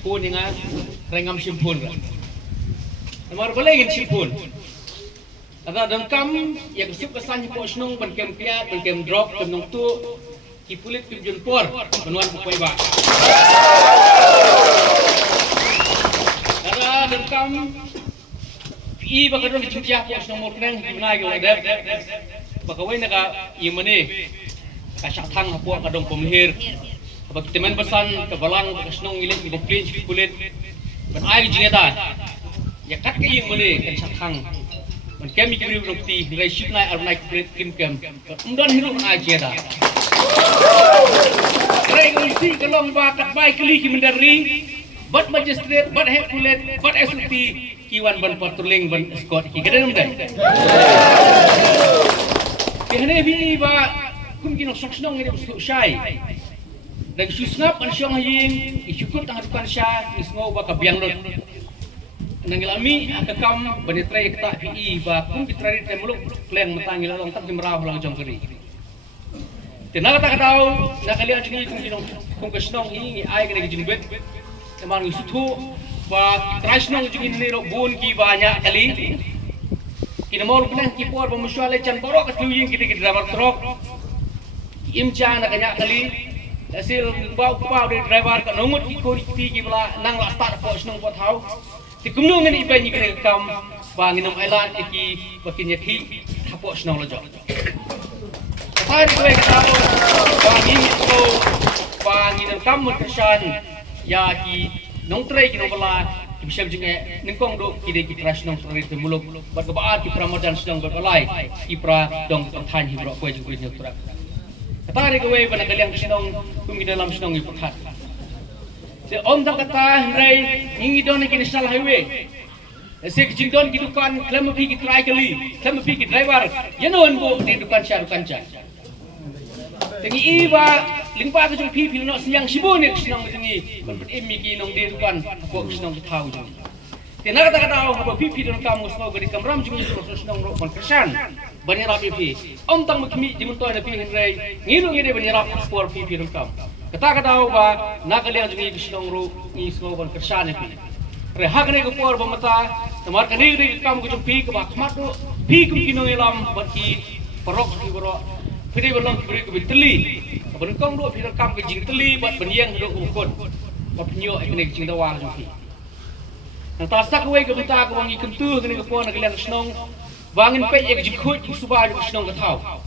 simpun dengan rengam simpun. Nomor boleh ingin simpun. Ada dengkam yang sup kesan hipo senung benkem piat benkem drop benung tu kipulit pijun por menuan pukoi ba. Ada dengkam i bakadong dicuciah po senung mo kenang himna yo ada. Bakawai naga imane kasak thang hapo kadong pemlihir. Bagi teman pesan ke balang ke senung ilet ibu clean kulit ban ai jingeta ya kat ke yang mane kan sakhang ban kami kiri rukti ngai ship nai ar nai kulit kim kem undan hiru ai jingeta rai ngisi kalong ba kat bai kli ki mendari bat magistrate bat he kulit bat SUT kiwan ban patrolling ban escort ki gedem dai kehne bi ba kum ki nok senung ni bu shai dan susnap an syong haying isyukut ang hatukan siya isngo ba kabiang lot nangilami akakam banitray kata pi ba kung kitrari tay muluk kleng matangil long tak dimraw lang jong kari tinakata kataw nakalian jini kung kasnong hingi ay kani jinbet namang isutu ba trasnong jini niro bun ki banyak kali kinamor pinang kipor pamusyale chan borok katuying kita ramar trok imcha na kanya kali hasil bau dari driver kat nungut ikut ti bala nang la start po senung po thau ti kumnu ngani ibai ni kam ba nginam ailan iki bakin yakhi hapo senung lo jo hari ko ka tao ba ngi ko ba nginam kam mo kesan ya ki nong trai ki nong bala ki bisam jinge ningkong do ki de ki trash nong trai te muluk ba ka ba ki pramodan senung balai ki pra dong than hi bro ko ju ko ni tra Tari kawai pada kalian senong kumi dalam senong itu kat. Se om tak kata rai ingi don kini salah highway. Se kejindon kidukan klaim pi ki try kali, klaim pi ki driver. Yanon bo di dukan sya dukan sya. Tengi iba lingpa ke jong pi no siang sibun ni senong tengi. Kon pet imi ki nong di dukan ko senong ki tahu jong. Tena kata kata apa pi don kamu senong gadi kamram jong senong ro kon kesan. Banyak pipi, om tang mukmi dimunto na pipi rai, ngilu ngide banyak sport pipi rukam. Kata ba, nakalian jungi kisnong ru, ni semua ban kersan pipi. Rehak ni kupor bamata, tamar kani ri kam kujung pi ke bak matu, pi kum kinong elam baki perok ki borok. Pidi belum beri ke biteli, ban kong ru pi kam ke jing teli bat baniang do ukut. Bat nyo ek ni jing dawang jungi. Nang tasak we ke bita ko wangi kentu kani kupor nakalian kisnong Bangin pe ek jikut subah ju senong kataw.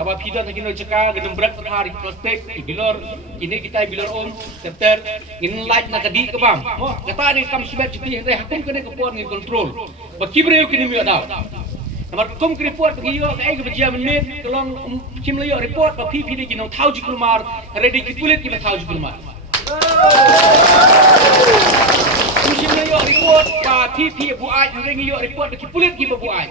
Aba pidan kino caka gedem berat hari plastik bilor ini kita bilor om ter in light na kadi ke bam. Mo kata ni kam sibat jiti hentai hakum kene ke por ni kontrol. Ba kibreu kini mi daw. Namar kum ke report pergi yo ke bejia menit tolong kim le yo report ba pi ni kino thau jikul mar ready ki pulit ki thau jikul mar. Kim le yo report ba pi bu ai rengi yo report ki pulit ki bu ai.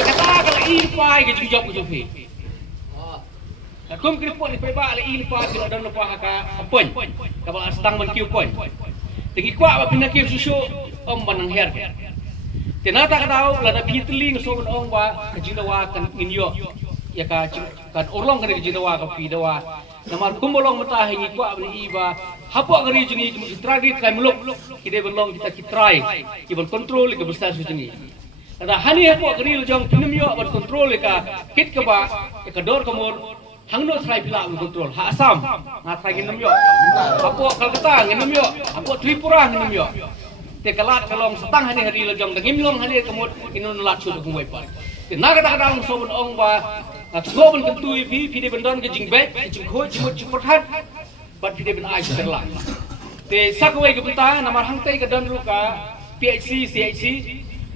Kata kalau ilpai ke job ke jopi. Kum kripot ni peba le ilpai kalau dan lupa haka apun. Kalau astang man kiu pun. Tinggi kuat ba pina kiu susu om banang her. Tenata kata la da pitling so on ba ke jindawa kan inyo. Ya ka kan orlong kan ke jindawa ka pidawa. Namar kumbolong mata hingi kuat ni iba hapo gari jungi tragit kai muluk kide belong kita kitrai kibon kontrol ke besar jungi ada hani hapo gari jong kinumyo bar kontrol ka kit ka ba ka dor kamor hangno trai pila kontrol ha asam na trai kinumyo hapo kalkata kinumyo hapo tripura kinumyo te kalat kalong setang hani hari jong ngimlong hani kamot inon lat su ku wepa te na kata kata so bon ong ba ngobon kentu pi de bendon ke jingbet jing khoi jimut jipothat bat pide ben ai terlang te sakwai ke benta namar hangtai ke dan ruka PHC CHC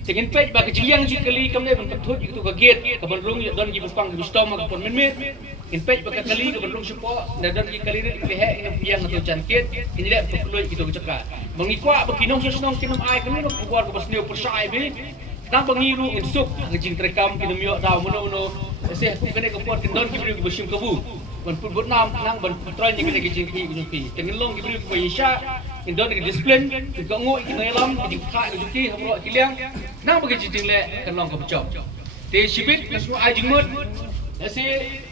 Jangan pej bagi jiang jikali kamne ben kathut itu ka gate ka bandung dan gi buspang gi stom ka pon minit in pej bagi kali ka bandung sepo dan gi kali ni lehe in piang atau jangkit ini le pekului itu cekak mengikwa beginong sesnong kinam ai kamne no kuar ka basneu persai bi nang bangiru in sup ngijing trekam kinam yo daw mono seh ku kene ka pon kindon gi bri besim kabu ban put nam nang ban patrol ni kene gi ki gi tengilong gi bri ku isya indon di disiplin juga ngoi kita dalam di kak di juki hamro kiliang nang bagi jiding le kan long ka becok te sibit semua ajing mut Kasi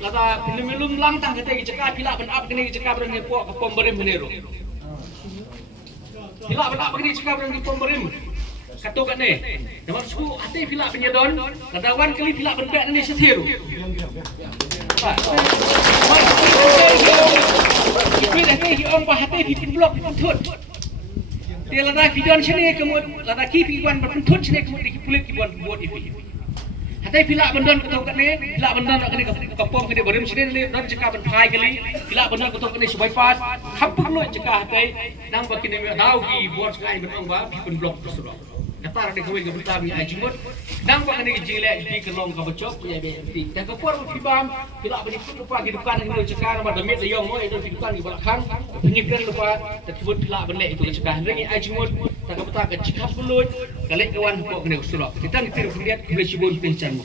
lata minum lang tang kita cakap pila ben up kini cakap dengan puak ke pemberim menero. Pila ben up kini cakap dengan pemberim. Kato kat ni. Nama suku hati pila penyedon, ladawan kali pila ben bek ni setiru. Pak. Tapi dah ni orang hati pipin blok pun. Dia lada video sini kemud lada kipi wan berpentun sini kemud dikipulit kibuan buat itu. Hatai pila bendan kau kat ni, pila bendan nak kena kapom kena berim sini ni, nak cakap berpai kali, pila bendan kau kena sebaik pas, hampa lu cakap hatai, nang bagi ni tahu ki buat sekali berang ba, pipin blok tersudah. Kata ada kau yang berita ni ajimut, nang bagi ni jilek di kelong kau bacok, ya be. Dan kau pun pibam, pila bagi pun lupa di depan ni cakap nama demit leyong mo, itu di depan di belakang, penyekran lupa, terkibut pila benda itu cakap ni ajimut. Tak kata ke cikap bulut, kalik kawan kau kena usulok. Kita ngerti lihat boleh cibun pencan.